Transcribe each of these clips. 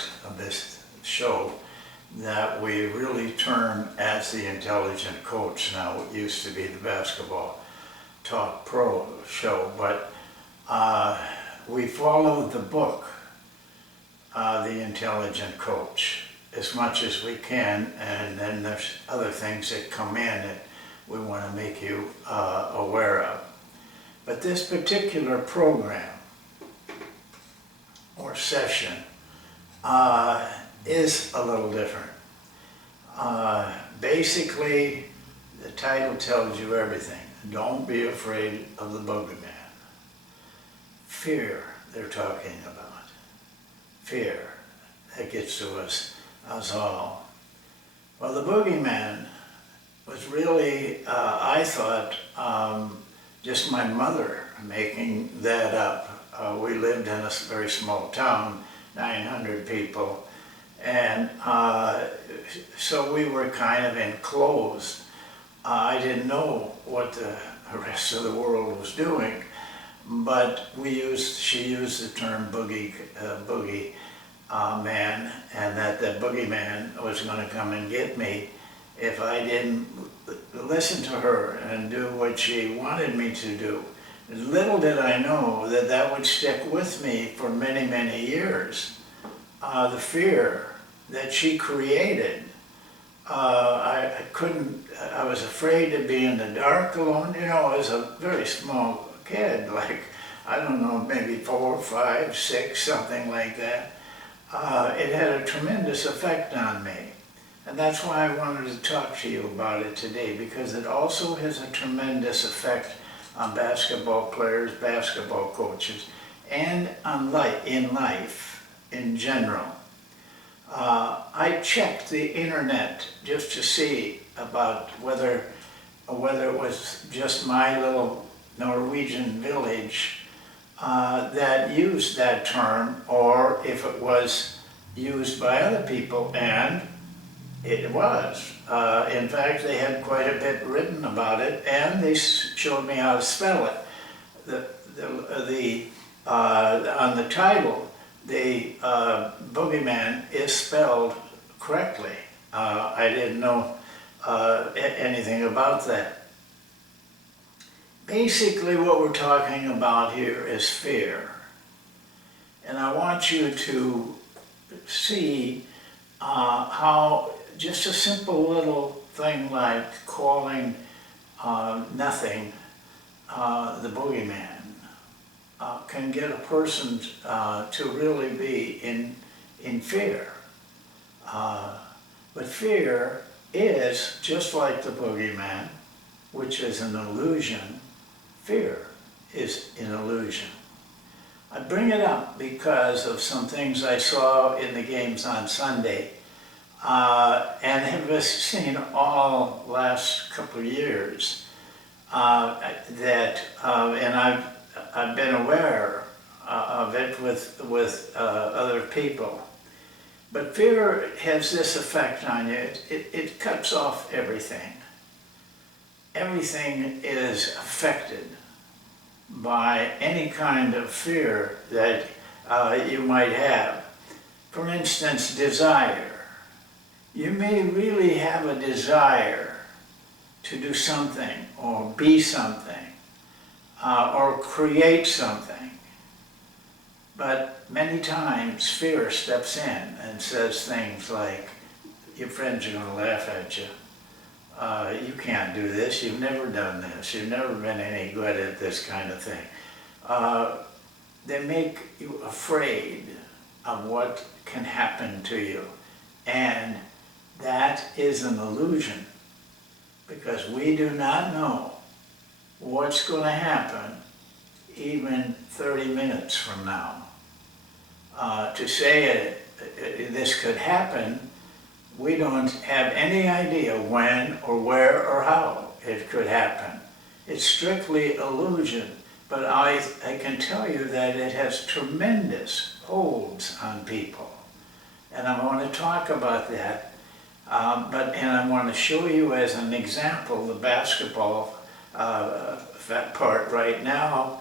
part of this show that we really term as the Intelligent Coach. Now, it used to be the Basketball Talk Pro show, but we follow the book, The Intelligent Coach, as much as we can, and then there's other things that come in that we want to make you aware of. But this particular program or session is a little different. Basically, the title tells you everything. Don't be afraid of the Boogeyman. Fear, they're talking about. Fear, that gets to us all. Well, the Boogeyman was really, I thought, just my mother making that up. We lived in a very small town, 900 people, and so we were kind of enclosed. I didn't know what the rest of the world was doing, but she used the term boogie man, and that the boogeyman was going to come and get me if I didn't listen to her and do what she wanted me to do. Little did I know that that would stick with me for many, many years. The fear that she created. I was afraid to be in the dark alone. You know, I was a very small kid, like, I don't know, maybe 4, 5, 6, something like that. It had a tremendous effect on me. And that's why I wanted to talk to you about it today, because it also has a tremendous effect on basketball players, basketball coaches, and on in life in general. I checked the internet just to see about whether it was just my little Norwegian village that used that term, or if it was used by other people, and it was. In fact, they had quite a bit written about it, and they showed me how to spell it. On the title, the Boogeyman is spelled correctly. I didn't know anything about that. Basically, what we're talking about here is fear. And I want you to see how just a simple little thing like calling nothing the Boogeyman can get a person to really be in fear. But fear is just like the Boogeyman, which is an illusion. Fear is an illusion. I bring it up because of some things I saw in the games on Sunday, and have seen all last couple of years, and I've been aware of it with other people. But fear has this effect on you. It cuts off everything. Everything is affected by any kind of fear that you might have. For instance, desire. You may really have a desire to do something, or be something, or create something. But many times fear steps in and says things like, your friends are going to laugh at you. You can't do this, you've never done this, you've never been any good at this kind of thing. They make you afraid of what can happen to you. And that is an illusion, because we do not know what's going to happen even 30 minutes from now. To say this could happen, we don't have any idea when or where or how it could happen. It's strictly illusion, but I can tell you that it has tremendous holds on people. And I want to talk about that, and I want to show you as an example the basketball part right now,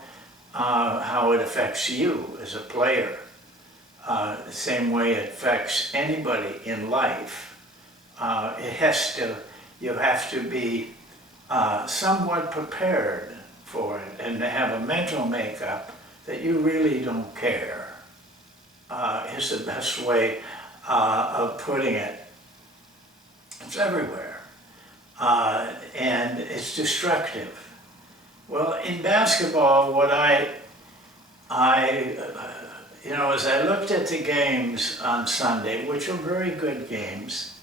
how it affects you as a player. the same way it affects anybody in life. You have to be somewhat prepared for it and to have a mental makeup that you really don't care, is the best way of putting it. It's everywhere, and it's destructive. Well, in basketball, what as I looked at the games on Sunday, which were very good games,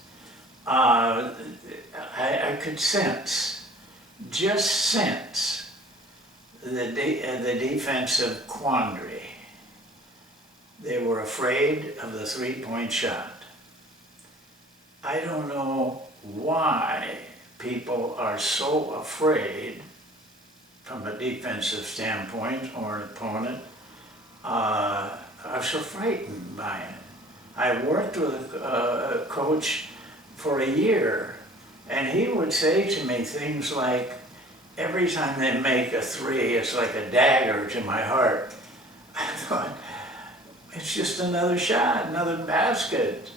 I could just sense the defensive quandary. They were afraid of the three-point shot. I don't know why people are so afraid from a defensive standpoint or an opponent, are so frightened by it. I worked with a coach for a year, and he would say to me things like, every time they make a three, it's like a dagger to my heart. I thought, it's just another shot, another basket.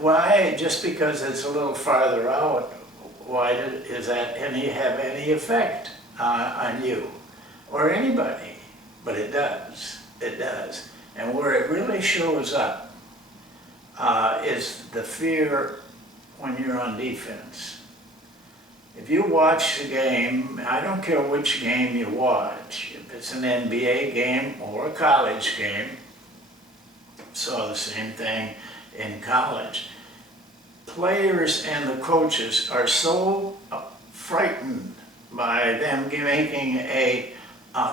Why? Just because it's a little farther out, why does that have any effect on you or anybody? But it does. It does. And where it really shows up is the fear when you're on defense. If you watch the game, I don't care which game you watch, if it's an NBA game or a college game, saw the same thing in college. Players and the coaches are so frightened by them making a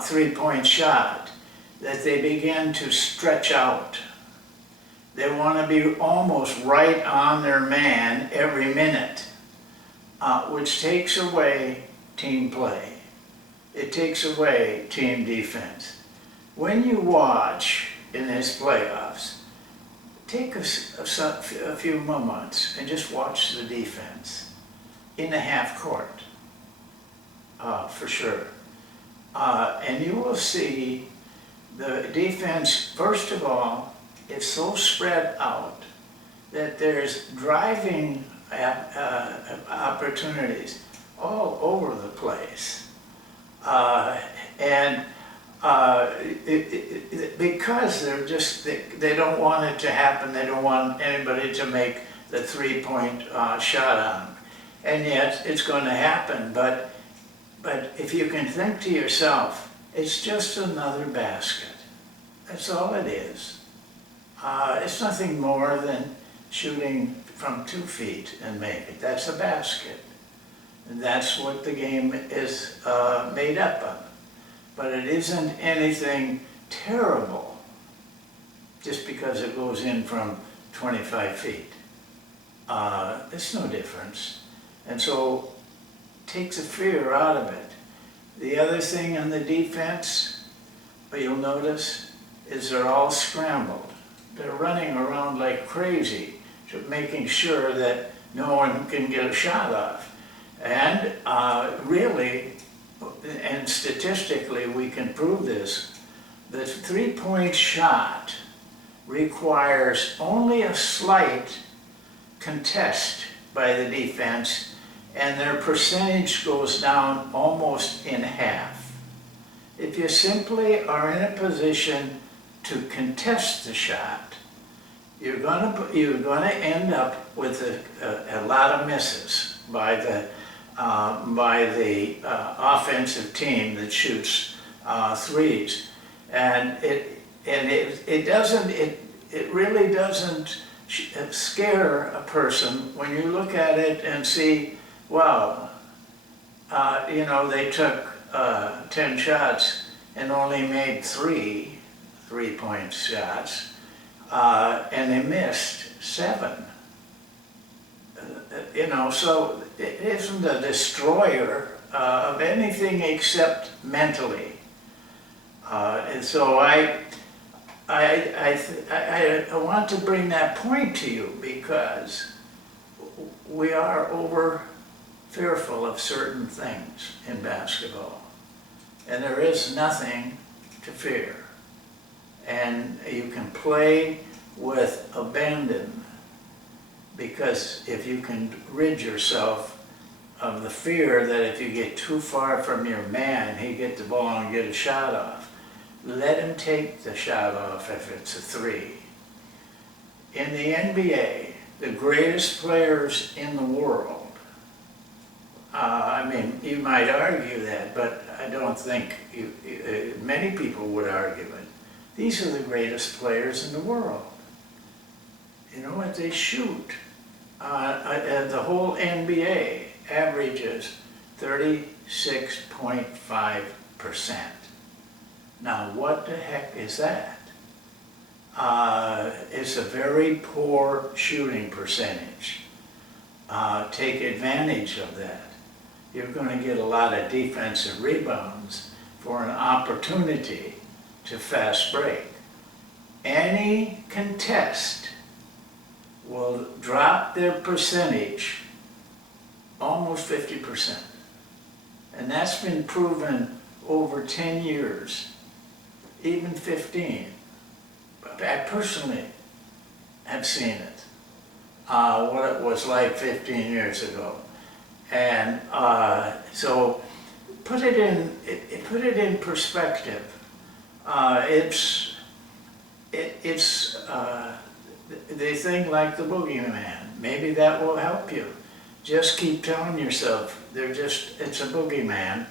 three-point shot that they begin to stretch out. They want to be almost right on their man every minute, which takes away team play. It takes away team defense. When you watch in these playoffs, take a few moments and just watch the defense in the half court, for sure. And you will see the defense, first of all, is so spread out that there's driving opportunities all over the place. Because they don't want it to happen, they don't want anybody to make the three-point shot on them. And yet it's going to happen, but if you can think to yourself, it's just another basket. That's all it is. It's nothing more than shooting from 2 feet and make it. That's a basket. And that's what the game is made up of. But it isn't anything terrible just because it goes in from 25 feet. It's no difference. And so take the fear out of it. The other thing on the defense, you'll notice, is they're all scrambled. They're running around like crazy, making sure that no one can get a shot off. And really, and statistically we can prove this, the three-point shot requires only a slight contest by the defense, and their percentage goes down almost in half. If you simply are in a position to contest the shot, you're gonna end up with a lot of misses by the offensive team that shoots threes, and it really doesn't scare a person when you look at it and see, wow, they took 10 shots and only made three-point shots, and they missed 7. So it isn't a destroyer of anything except mentally. And so I want to bring that point to you because we are over fearful of certain things in basketball. And there is nothing to fear. and you can play with abandon, because if you can rid yourself of the fear that if you get too far from your man, he'd get the ball and get a shot off. Let him take the shot off if it's a 3. In the NBA, the greatest players in the world, I mean, you might argue that, but I don't think many people would argue it. These are the greatest players in the world. You know what they shoot? The whole NBA averages 36.5%. Now, what the heck is that? It's a very poor shooting percentage. Take advantage of that. You're going to get a lot of defensive rebounds for an opportunity to fast break. Any contest will drop their percentage almost 50%. And that's been proven over 10 years, even 15. But I personally have seen it, what it was like 15 years ago. And so put it in perspective. They think like the Boogeyman. Maybe that will help you. Just keep telling yourself it's a boogeyman,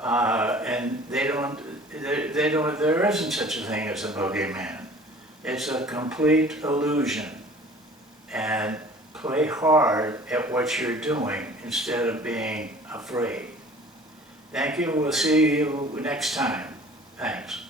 and there isn't such a thing as a boogeyman. It's a complete illusion. And play hard at what you're doing instead of being afraid. Thank you. We'll see you next time. Thanks.